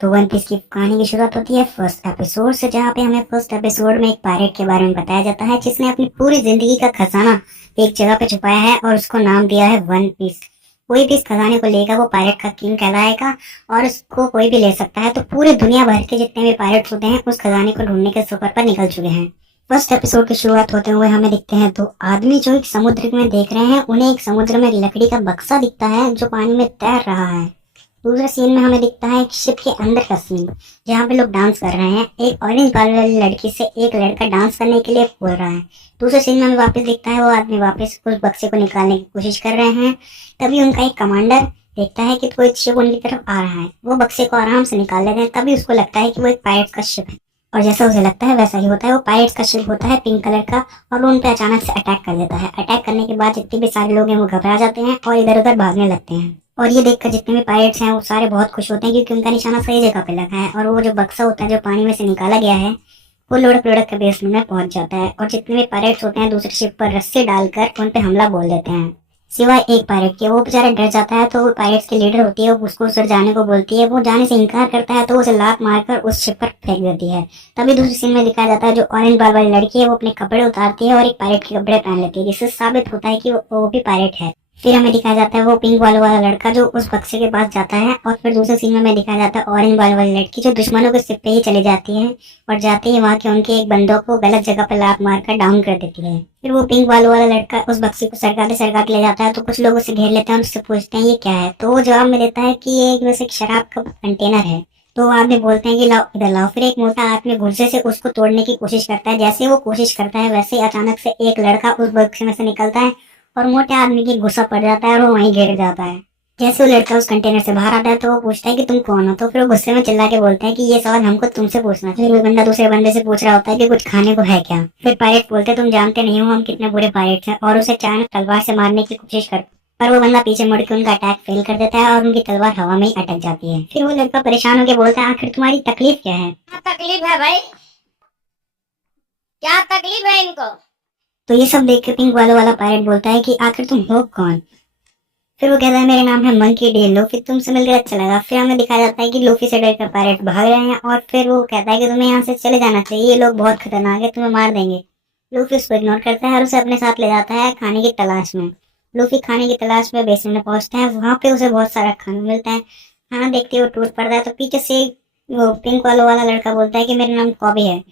तो one piece की कहानी की शुरुआत होती है फर्स्ट एपिसोड से, जहाँ पे हमें फर्स्ट एपिसोड में एक पायरेट के बारे में बताया जाता है जिसने अपनी पूरी जिंदगी का खजाना एक जगह पे छुपाया है और उसको नाम दिया है वन पीस। कोई भी इस खजाने को लेगा वो पायरेट का किंग कहलाएगा और इसको कोई भी ले सकता है। तो पूरे दुनिया भर के जितने भी पायरेट्स होते हैं उस खजाने को ढूंढने के सफर पर निकल चुके हैं। फर्स्ट एपिसोड की शुरुआत होते हुए हमें दिखते हैं दो आदमी जो एक समुद्र में देख रहे हैं। उन्हें एक समुद्र में लकड़ी का बक्सा दिखता है जो पानी में तैर रहा है। दूसरे सीन में हमें दिखता है एक शिप के अंदर का सीन जहाँ पे लोग डांस कर रहे हैं। एक ऑरेंज बाल वाली लड़की से एक लड़का डांस करने के लिए बोल रहा है। दूसरे सीन में हमें वापस दिखता है वो आदमी वापस उस बक्से को निकालने की कोशिश कर रहे हैं। तभी उनका एक कमांडर देखता है कि कोई शिप उनकी तरफ आ रहा है। वो बक्से को आराम से निकाल लेते हैं। तभी उसको लगता है कि वो एक पायरेट्स का शिप है और जैसा उसे लगता है वैसा ही होता है। वो पायरेट्स का शिप होता है पिंक कलर का और वो उन पे अचानक से अटैक कर देता है। अटैक करने के बाद जितने भी सारे लोग हैं वो घबरा जाते हैं और इधर उधर भागने लगते हैं। और ये देखकर जितने भी पायरेट्स हैं वो सारे बहुत खुश होते हैं क्योंकि उनका निशाना सही जगह पे लगा है और वो जो बक्सा होता है जो पानी में से निकाला गया है वो लुढ़क लुढ़क के बेसमेंट में पहुंच जाता है। और जितने भी पायरेट्स होते हैं दूसरी शिप पर रस्सी डालकर उन पे हमला बोल देते हैं, सिवाय एक पायरेट के। वो बेचारा डर जाता है तो वो पायरेट्स की लीडर होती है वो उसको उस जाने को बोलती है। वो जाने से इनकार करता है तो उसे लात मारकर उस शिप पर फेंक देती है। तभी दूसरी सीन में दिखाया जाता है जो ऑरेंज बाल वाली लड़की है वो अपने कपड़े उतारती है और एक पायरेट के कपड़े पहन लेती है जिससे साबित होता है कि वो भी पायरेट है। फिर हमें दिखाया जाता है वो पिंक बाल वाला लड़का जो उस बक्से के पास जाता है और फिर दूसरे सीन में हमें दिखाया जाता है ऑरेंज बाल वाली लड़की जो दुश्मनों के सिर पे ही चली जाती है और जाते ही वहां के उनके एक बंदों को गलत जगह पे लात मारकर डाउन कर देती है। फिर वो पिंक बाल वाला लड़का उस बक्से को सरकाते सरकाते ले जाता है तो कुछ लोग उसे घेर लेते हैं और उससे पूछते हैं ये क्या है। तो वो जवाब में देता है कि ये एक वैसे शराब का कंटेनर है। तो वो आदमी बोलते हैं कि लाओ इधर लाओ। फिर एक मोटा आदमी गुस्से से उसको तोड़ने की कोशिश करता है। जैसे वो कोशिश करता है वैसे ही अचानक से एक लड़का उस बक्से में से निकलता है और मोटे आदमी की गुस्सा पड़ जाता है और वो वहीं गिर जाता है। जैसे वो लड़का उस कंटेनर से बाहर आता है तो वो पूछता है कि तुम कौन हो। तो फिर वो गुस्से में चिल्ला के बोलते हैं कि ये सवाल हमको तुमसे पूछना चाहिए। फिर वो बंदा दूसरे बंदे से पूछ रहा होता है कि कुछ खाने को है क्या। फिर पायरेट बोलते हैं तुम जानते नहीं हो हम कितने बुरे पायरेट्स हैं और उसे अचानक तलवार से मारने की कोशिश कर पर वो बंदा पीछे मुड़ के उनका अटैक फेल कर देता है और उनकी तलवार हवा में ही अटक जाती है। फिर वो लड़का परेशान होकर बोलता है आखिर तुम्हारी तकलीफ क्या है। क्या तकलीफ है भाई? क्या तकलीफ है इनको? तो ये सब देख के पिंक वाला पायरेट बोलता है कि आखिर तुम हो कौन। फिर वो कहता है मेरा नाम है मंकी डी लूफी, तुमसे मिलकर अच्छा लगा। फिर हमें दिखाया जाता है कि लूफी से डरकर पायरेट भाग रहे हैं और फिर वो कहता है कि तुम्हें यहाँ से चले जाना चाहिए, ये लोग बहुत खतरनाक है, तुम्हें मार देंगे। लूफी उसको इग्नोर करता है और उसे अपने साथ ले जाता है खाने की तलाश में। लूफी खाने की तलाश में बेसमेंट में पहुंचता है। वहां पे उसे बहुत सारा खाना मिलता है। खाना देखते ही वो टूट पड़ता है तो पीछे से वो पिंक वाला लड़का बोलता है कि मेरा नाम कॉबी है।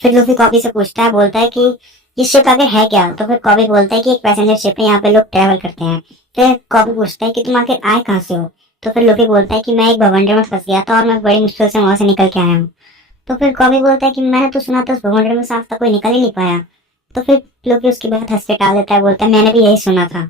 फिर लूफी कॉबी से पूछता है, बोलता है कि ये शिप आगे है क्या। तो फिर कॉबी बोलता है कि एक पैसेंजर शिप है, यहाँ पे लोग ट्रेवल करते हैं। फिर कॉबी पूछता है कि तुम आखिर आए कहाँ से हो। तो फिर लूफी बोलता है कि मैं एक भवंडर में फंस गया था और मैं बड़ी मुश्किल से वहां से निकल के आया हूँ। तो फिर कॉबी बोलता है कि मैंने तो सुना था उस भवंडर में साफ तक कोई निकल ही नहीं पाया। तो फिर लूफी उसकी बात हंस के टाल देता है, बोलता है मैंने भी यही सुना था।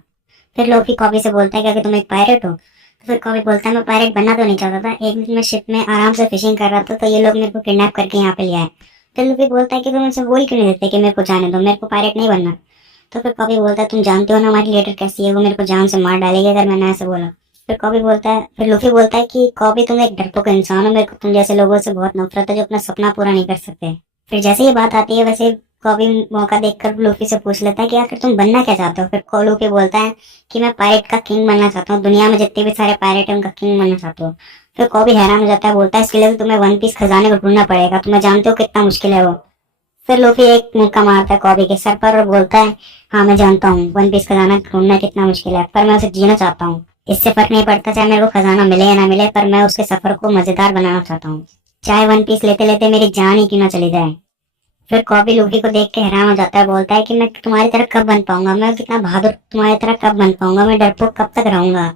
फिर लूफी कॉबी से बोलता है कि तुम एक पायरेट हो। तो फिर कॉबी बोलता है मैं पायरेट बनना तो नहीं चाहता था, एक दिन मैं शिप में आराम से फिशिंग कर रहा था तो ये लोग मेरे को किडनैप करके यहाँ पे ले आए। तो लूफी बोलता है कि तुम मुझसे बोल क्यों नहीं देते कि मेरे को जाने दो, मेरे को पायरेट नहीं बनना। तो फिर कॉबी बोलता है तुम जानते हो ना हमारी लीडर कैसी है, वो मेरे को जान से मार डालेगी अगर मैंने ऐसे बोला। फिर कॉबी बोलता है, फिर लूफी बोलता है कि कॉबी तुम एक डरपोक इंसान हो, मेरे को तुम जैसे लोगों से बहुत नफरत है जो अपना सपना पूरा नहीं कर सकते। फिर जैसे ये बात आती है वैसे कॉबी मौका देखकर लूफी से पूछ लेता है कि आखिर तुम बनना क्या चाहते हो। फिर लूफी बोलता है कि मैं पायरेट का किंग बनना चाहता हूँ, दुनिया में जितने भी सारे पायरेट है उनका किंग बनना चाहता हूँ। फिर कॉबी हैरान हो जाता है, बोलता है इसके लिए तुम्हें वन पीस खजाने को ढूंढना पड़ेगा, तुम्हें जानते हो कितना मुश्किल है वो। फिर लूफी एक मुक्का मारता है कॉबी के सर पर और बोलता है हाँ मैं जानता हूँ वन पीस खजाना ढूंढना कितना मुश्किल है, पर मैं उसे जीना चाहता हूँ। इससे फर्क नहीं पड़ता चाहे मेरे को खजाना मिले या ना मिले, पर मैं उसके सफर को मजेदार बनाना चाहता हूँ, चाहे वन पीस लेते लेते मेरी जान ही क्यों ना चली जाए। फिर कॉबी लूफी को देख के हैरान हो जाता है, बोलता है कि मैं तुम्हारी तरह कब बन पाऊंगा, मैं कितना बहादुर तुम्हारी तरह कब बन पाऊंगा, मैं डरपोक कब तक रहूंगा।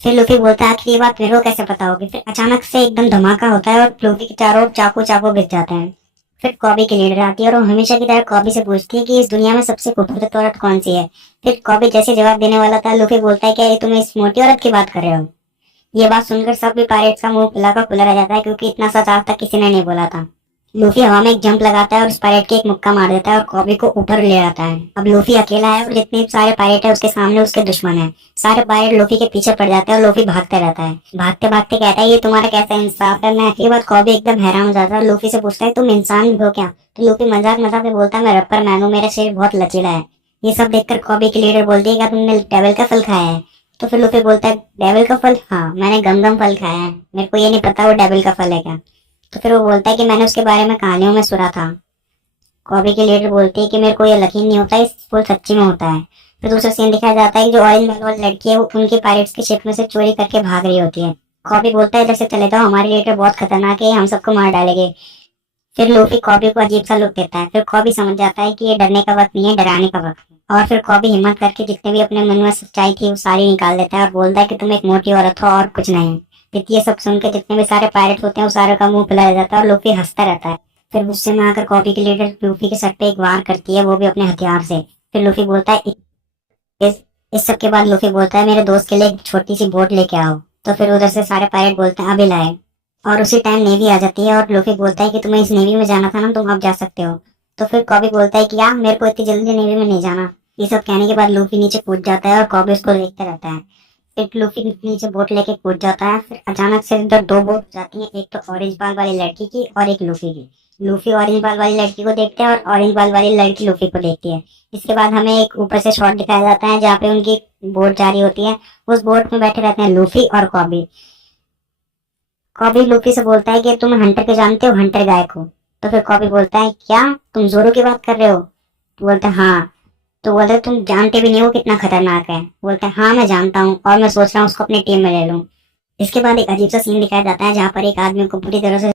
फिर लूफी बोलता है आखिर ये बात मेरे को कैसे पता होगी। फिर अचानक से एकदम धमाका होता है और लूफी के चारों ओर चाकू चाकू गिर जाते हैं। फिर कॉबी की लीडर आती है और वो हमेशा की तरह कॉबी से पूछती है कि इस दुनिया में सबसे खूबसूरत औरत कौन सी है। फिर कॉबी जैसे जवाब देने वाला था लूफी बोलता है कि तुम इस मोटी औरत की बात कर रहे हो। ये बात सुनकर सब भी पायरेट्स का मुंह खुला का खुला रह जाता है क्योंकि इतना सच आज तक किसी ने नहीं बोला था। लूफी हवा में एक जंप लगाता है और उस पायरेट के एक मुक्का मार देता है और कॉबी को ऊपर ले आता है। अब लूफी अकेला है और जितने सारे पायरेट है उसके सामने उसके दुश्मन है। सारे पायरेट लूफी के पीछे पड़ जाते हैं और लूफी भागते रहता है। भागते भागते कहता है ये तुम्हारा कैसा इंसाफ है। मैं ये बात कॉबी एकदम हैरान हो जाता है। लूफी से पूछता है तुम इंसान भी हो क्या। तो लूफी मजाक मजाक में बोलता है मैं रबर मैन हूँ, मेरा शरीर बहुत लचीला है। ये सब देखकर कॉबी की लीडर बोलती है क्या तुमने टेबल का फल खाया है। तो फिर लूफी बोलता है डेविल का फल, हाँ मैंने गम फल खाया है, मेरे को ये नहीं पता वो डेविल का फल है क्या। तो फिर वो बोलता है कि मैंने उसके बारे में कहानियों में सुना था। कॉबी की लीडर बोलती है कि मेरे को ये यकीन नहीं होता, इस फुल सच्ची में होता है। फिर दूसरा सीन दिखाया जाता है कि जो ऑरेंज बैल वाली लड़की है वो उनकी पायरेट्स के शिप में से चोरी करके भाग रही होती है। कॉबी बोलता है इधर से चले जाओ, हमारी लीडर बहुत खतरनाक है, हम सबको मार डालेंगे। फिर लूफी कॉबी को अजीब सा लुक देता है। फिर कॉबी समझ जाता है कि ये डरने का वक्त नहीं है, डराने का वक्त है। और फिर कॉबी हिम्मत करके जितने भी अपने मन में सच्चाई थी वो सारी निकाल देता है और बोलता है कि तुम एक मोटी औरत हो और कुछ नहीं। फिर ये सब सुन के जितने भी सारे पायरेट होते हैं वो सारों का मुंह फुला जाता है और लूफी हंसता रहता है। फिर गुस्से में आकर कॉबी की लीडर लूफी के सर पे एक वार करती है, वो भी अपने हथियार से। फिर लूफी बोलता है इस इस सब के बाद लूफी बोलता है मेरे दोस्त के लिए एक छोटी सी बोट लेके आओ। तो फिर उधर से सारे पायरेट बोलते हैं अभी लाए। और उसी टाइम नेवी आ जाती है और लूफी बोलता है कि तुम्हें इस नेवी में जाना था ना, तुम अब जा सकते हो। तो फिर कॉबी बोलता है कि यार मेरे को इतनी जल्दी नेवी में नहीं जाना। ये सब कहने के बाद लूफी नीचे कूद जाता है और कॉबी उसको देखते रहता है। फिर लूफी नीचे बोट लेके कूद जाता है। फिर अचानक से इधर दो बोट जाती हैं, एक तो ऑरेंज बाल वाली लड़की की और एक लूफी की। लूफी ऑरेंज बाल वाली लड़की को देखते हैं और ऑरेंज बाल वाली लड़की लूफी को देखती है। इसके बाद हमें एक ऊपर से शॉट दिखाया जाता है जहाँ पे उनकी बोट जा रही होती है। उस बोट में बैठे रहते हैं लूफी और कॉबी। कॉबी लूफी से बोलता है कि तुम हंटर के जानते हो, हंटर गाय को। तो फिर कॉबी बोलता है क्या तुम जोरो की बात कर रहे हो। तो बोलता है हाँ। तो बोलता है तुम जानते भी नहीं हो कितना खतरनाक है। बोलता है हाँ मैं जानता हूँ और मैं सोच रहा हूँ उसको अपनी टीम में ले लूँ। इसके बाद एक अजीब सा सीन दिखाया जाता है जहाँ पर एक आदमी को पूरी तरह से